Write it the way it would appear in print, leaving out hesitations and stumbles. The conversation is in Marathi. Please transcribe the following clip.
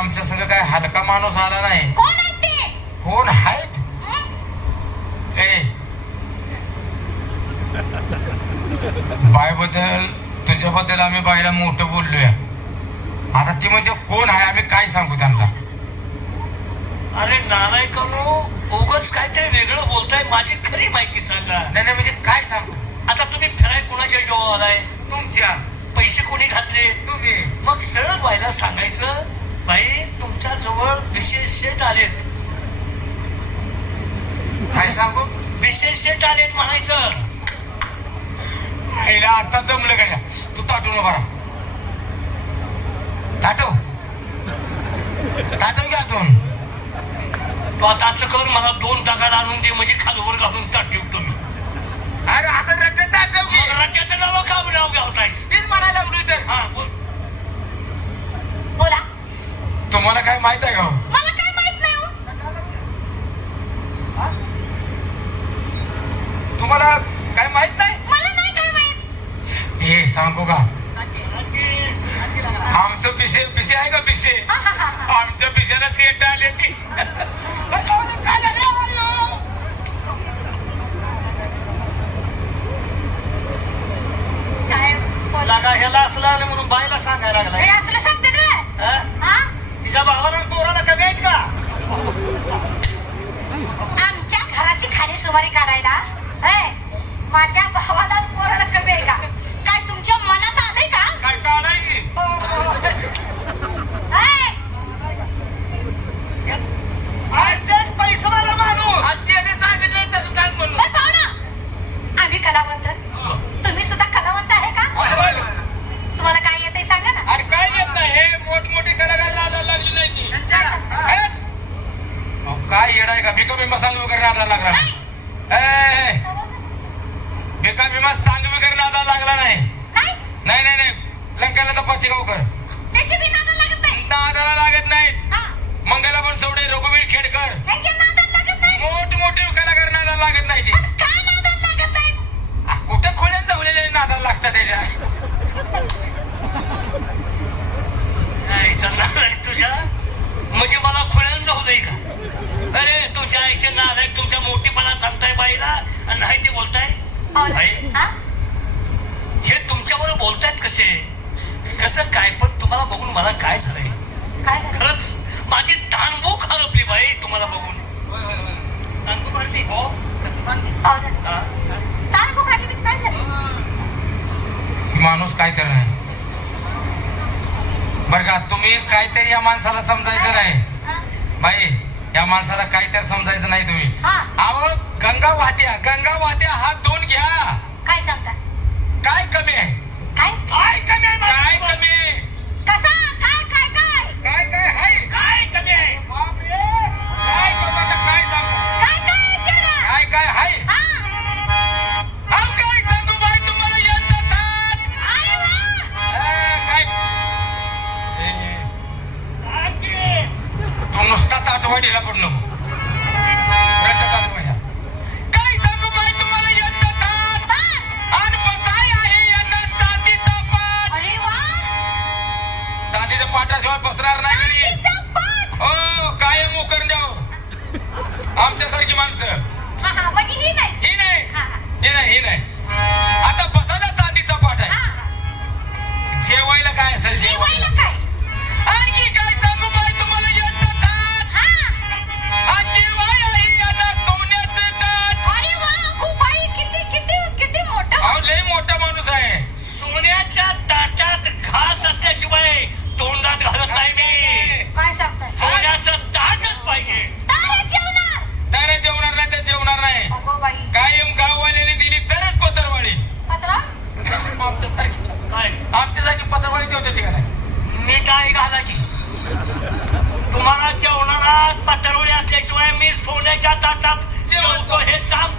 आमच्या संग काय हलका माणूस आला नाही. कोण आहेत ते? कोण आहेत? ए बायबद्दल तुझ्याबद्दल आम्ही बाईला मोठं बोललोय. आता ती म्हणजे कोण आहे आम्ही काय सांगू त्यांना? अरे नालायकांनो, उगाच काहीतरी वेगळं बोलताय. माझी खरी माहिती सांगा. नाही नाही म्हणजे काय सांगू? आता तुम्ही फिराय कुणाच्या जीवावर आलाय? तुमच्या. पैसे कोणी घातले? तुम्ही. मग सरळ बाईला सांगायचं, बाई तुमच्या जवळ विशेष सेट आलेत. काय सांगू? विशेष सेट आलेत म्हणायचं. आईला आता जमलं का? तू ताटू न बरा ताटव ताटव घ्या दोन. तू आता असं कर, मला 2 दगड आणून दे म्हणजे खालवर घालून ताट ठेवतो मी. अरे असं रट्ट्यात ताटव घे. मग राज्याचं नाव का नाव घ्यावतायस? तेच म्हणायला लागलोय तर. हा बोल. बोला. तुम्हाला काय माहित आहे का? मला काय माहित नाही हो. तुम्हाला काय माहित नाही? मला नाही काय माहित. हे सांगू का? आमचं पिसे पिसे आहे का पिसे? आमच्या पिसेला सेट आले ती. काय बोला. लागा ह्याला असलं आलं म्हणून बाईला सांगायला लागलाय. हे असलं सांगते काय? हा? हा? तिच्या भावाला आणि पोराला कमी आहेत का? आमच्या घराची खाली सुमारी काढायला माझ्या भावाला आणि पोराला कमी आहे का? काय तुमच्या मनात आलंय का? काय काढायची? पैसा माणूस आत्याने सांगितलं तसं सांग म्हणून. बरं पाहुणा, आम्ही कलावंत, तुम्ही सुद्धा कलावंत आहे का? तुम्हाला काय येतंय सांगा ना. अरे काय येत नाही? हे मोठमोठी कलाकार नादाला लागली नाही ती. अहो, काय येडाय का? भिका बिमा सांग वगैरे नादाला लागला नाही. ए, भिका बिमा सांग वगैरे नादाला लागला नाही. नाही नाही नाही नाही लंकेला तर पाचेगावकर त्याची बी नादाला लागत नाही. नादाला लागत नाहीत. हा, मंगला बनसोडे, रघुवीर खेडकर ह्याच्या नादाला लागत नाही. मोठमोठे कलाकार नादाला लागत नाही ते. आणि का नादाला लागत नाही? कुठं खोल्यात जावलेले नादाला लागतात त्याच्या. नाही चालणार नाही तुझ्या, म्हणजे मला खोळ्यानं जाऊ दे का? अरे तुमच्या आईच्या नाद तुमच्या मोठीपणा सांगताय बाईला आणि नाही ते बोलताय. बाई, हा? हे तुमच्याबरोबर बोलतायत कसे? कसं काय? पण तुम्हाला बघून मला काय झालंय? काय झालं? खरंच माझी ताणभूक हरपली बाई तुम्हाला बघून. ताणभूक हरपली हो? कसं सांगते? पाहुणा, हा? ताण भूक लागली म्हणजे काय झालं? माणूस काय करणार? बरं का तुम्ही काहीतरी या माणसाला समजायचं नाही. हा? बाई या माणसाला काहीतरी समजायचं नाही तुम्ही. हा, अहो गंगा वाहत्या हात धुवून घ्या. काय सांगता? काय कमी आहे? काय? काय कमी आहे काय माझ्या? कमी आहे? कसा? काय काय काय? काय काय आहे? काय कमी आहे? बापरे! काय कमी आता काय सांगू? काय काय आहे त्याला? काय काय आहे? हा? अहो, काय सांगू बाई तुम्हाला याचं ताट? अरे वा! काय सांग की. तू नुसता ताटवाडीला पडलो. काय सांगू बाई तुम्हाला याचं ताट? आणि बसाय आहे यांना चांदीचा पाट. अरे वा! चांदीच्या पाटाशिवाय बसणार नाही घरी. चांदीचा पाट! हो कायम उकरण्यावर आमच्यासारखी माणसं. हा, हा, म्हणजे ही नाही. ही नाही हा, हा. ही नाही. आता बसायला चांदीचा पाठ आहे. हा. जेवायला काय असेल जेवायला काय? आणखी काय सांगू बाई तुम्हाला याचं ताट? हा. आणि जेवाय आहे यांना सोन्याचं ताट. अरे वा! खूप बाई, किती किती किती मोठं. अहो लय मोठा माणूस आहे. सोन्याच्या ताटात घास असल्याशिवाय तोंडात घालत नाही मी. काय सांगताय? सोन्याचं ताटच पाहिजे. तारे जेवणार. त्याने जेवणार नाही तर जेवणार नाही. अगो बाई. कायम गाववाल्याने दिली तरच पत्रवाळी. पत्रा? काय आमच्यासारखी पत्रवाळी होते ती का नाही? मीठ आहे घाला की. तुम्हाला जेवणाला पातळवडी असल्याशिवाय मी सोन्याच्या ताटात जेवतो हे सांग